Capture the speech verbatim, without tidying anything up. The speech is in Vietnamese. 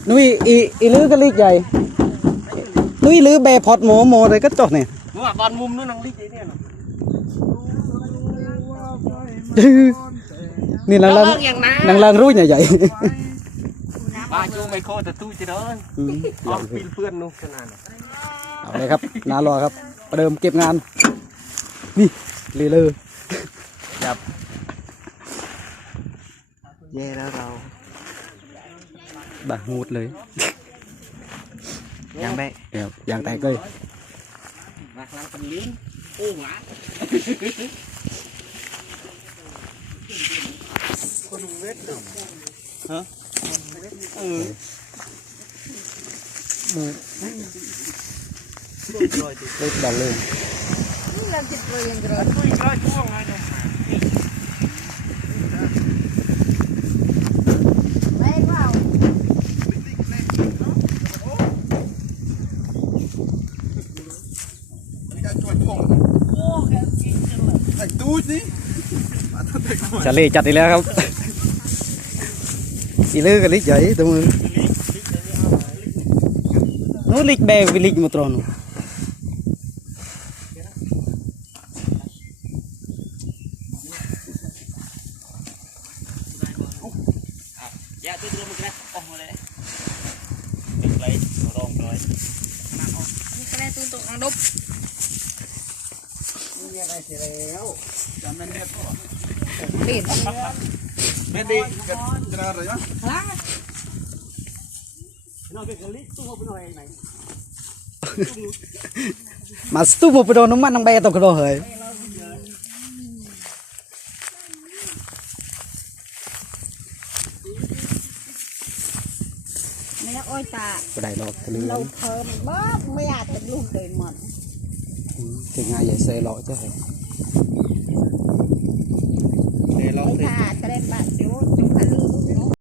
nuôi y y lưới cái lít dày nuôi lưới bè phọt mồ mồ rồi cất chọt này đúng là con mum nó năng lít đấy nè nên là lần năng lần rúi nhà vậy ba chú mày khô từ tôi chứ đó con pin phươn luôn cái này เอาเลยครับนารอครับประเดิมเก็บงานนี่ลีเลอร์จับแย่แล้วเราบาหูดเลยยังแม่เดี๋ยวอย่างแตกเลยรักรักเป็นลิ้นโอ้หวาคนเวทฮะเออเล็กดันเลยนี่เราจิตเลยยังไงช่วยร้อยช่วงไงหนุ่มไม่ว่าจะเล่จัดอีกแล้วครับอีลือกับลิกใหญ่ตัวมือนู้ลิกแบวิลิกมุตรอน dạ tôi đưa một cái ôm vào đây được lấy rong rồi นี่ก็ได้ตัวตัวอังดุบนี่อะไรเสร็จแล้วจำเป็นเด็ดป่ะเปลี่ยนเด็ดดีกันจะนอนหรือยังฮะนอนเป็นกะลิตู้เป็นอะไรไหนมาสตูมาไปโดนน้ำมันน้ำใบตกกระโดดเหยแม่อ้อยตาก็ได้ดอกลือเราเพิ่มบ้าไม่อาจจะลูกเลยหมดถึงไงใหญ่เซลล์จะเหรอ